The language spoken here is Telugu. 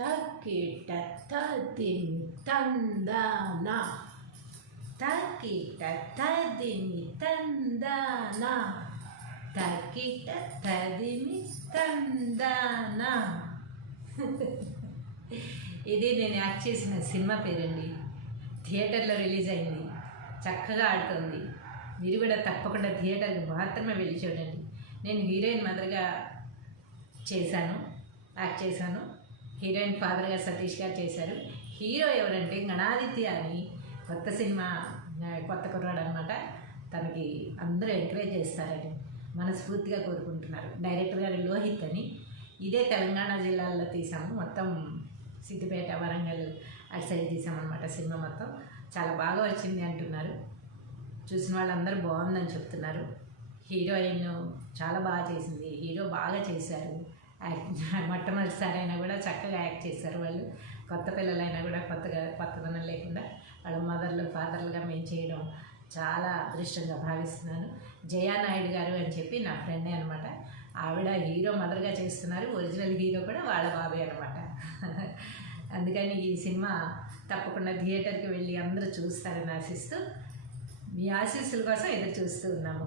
తకిట తదిమి తందన తకిట తదిమి తందన తకిట తదిమి తందన. ఇది నేను యాక్ట్ చేసిన సినిమా పేరండి. థియేటర్లో రిలీజ్ అయింది. చక్కగా ఆడుతుంది. మీరు కూడా తప్పకుండా థియేటర్కి మాత్రమే వెళ్ళి చూడండి. నేను హీరోయిన్ మదర్గా యాక్ట్ చేశాను. హీరోయిన్ ఫాదర్గా సతీష్ గారు చేశారు. హీరో ఎవరంటే గణాదిత్య అని కొత్త సినిమా, కొత్త కుర్రాడు అనమాట. తనకి అందరూ ఎంకరేజ్ చేస్తారని మనస్ఫూర్తిగా కోరుకుంటున్నారు. డైరెక్టర్ గారు లోహిత్ అని. ఇదే తెలంగాణ జిల్లాల్లో తీసాము. మొత్తం సిద్దిపేట, వరంగల్ అటు సైడ్ తీసామన్నమాట. సినిమా మొత్తం చాలా బాగా వచ్చింది అంటున్నారు. చూసిన వాళ్ళందరూ బాగుందని చెప్తున్నారు. హీరోయిన్ చాలా బాగా చేసింది. హీరో బాగా చేశారు. మొట్టమొదటిసారి అయినా కూడా చక్కగా యాక్ట్ చేశారు వాళ్ళు. కొత్త పిల్లలైనా కూడా కొత్తదనం లేకుండా వాళ్ళ మదర్లు ఫాదర్లుగా మేము చేయడం చాలా అదృష్టంగా భావిస్తున్నాను. జయానాయుడు గారు అని చెప్పి నా ఫ్రెండే అనమాట. ఆవిడ హీరో మదర్గా చేస్తున్నారు. ఒరిజినల్ హీరో కూడా వాళ్ళ బాబే అనమాట. అందుకని ఈ సినిమా తప్పకుండా థియేటర్కి వెళ్ళి అందరూ చూస్తారని ఆశిస్తూ, మీ ఆశీస్సుల కోసం ఎదురు చూస్తూ ఉన్నాము.